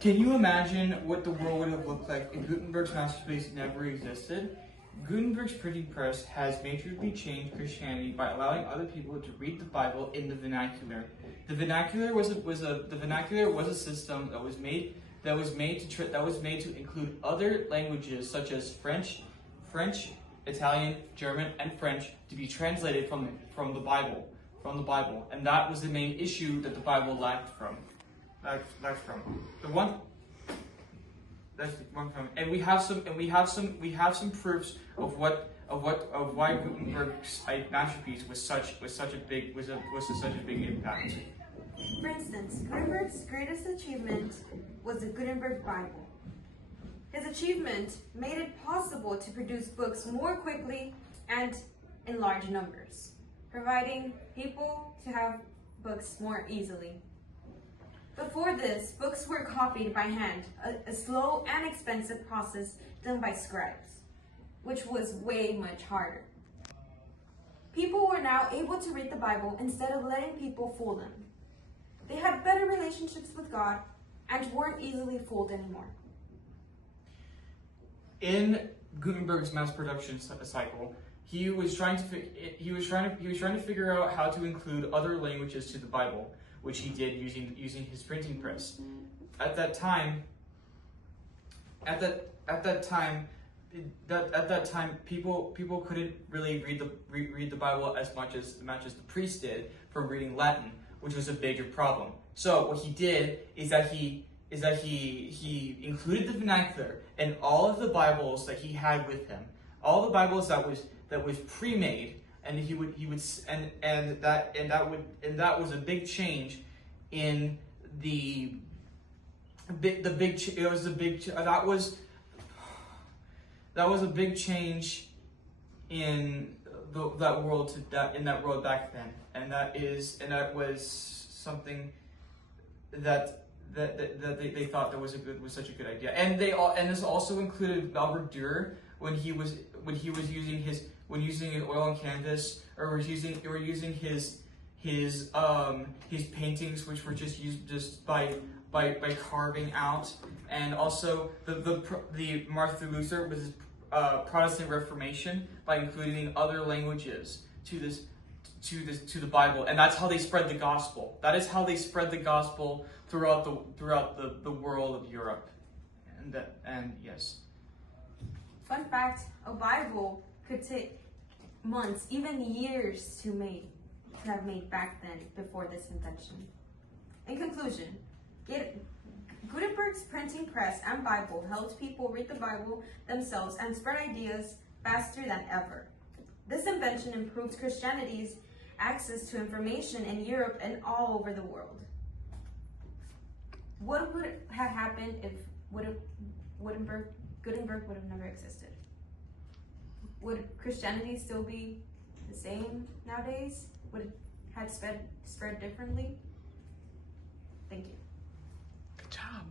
Can you imagine what the world would have looked like if Gutenberg's masterpiece never existed? Gutenberg's printing press has majorly changed Christianity by allowing other people to read the Bible in the vernacular. The vernacular was a system that was made to include other languages such as French, Italian, German, and French to be translated from the Bible, and that was the main issue that the Bible lacked from. And we have some proofs of why Gutenberg's masterpiece was such a big impact. For instance, Gutenberg's greatest achievement was the Gutenberg Bible. His achievement made it possible to produce books more quickly and in large numbers, providing people to have books more easily. Before this, books were copied by hand, a slow and expensive process done by scribes, which was way much harder. People were now able to read the Bible instead of letting people fool them. They had better relationships with God and weren't easily fooled anymore. In Gutenberg's mass production cycle, he was trying to figure out how to include other languages to the Bible, which he did using his printing press. At that time, people couldn't really read the Bible as much as the priests did from reading Latin, which was a bigger problem. So what he did is that he included the vernacular in all of the Bibles that he had with him, all the Bibles that was pre-made. And that was a big change in that was a big change in that world back then, and that was something that they thought was such a good idea. And this also included Albert Dürer when he was using oil and canvas, or using his paintings, which were just used by carving out, and also the Martin Luther with his Protestant Reformation by including other languages to the Bible, and that's how they spread the gospel. That is how they spread the gospel throughout the world of Europe, and yes. Fun fact: a Bible could take months, even years to have made back then, before this invention. In conclusion, Gutenberg's printing press and Bible helped people read the Bible themselves and spread ideas faster than ever. This invention improved Christianity's access to information in Europe and all over the world. What would have happened if Gutenberg would have never existed? Would Christianity still be the same nowadays? Would it have spread differently? Thank you. Good job.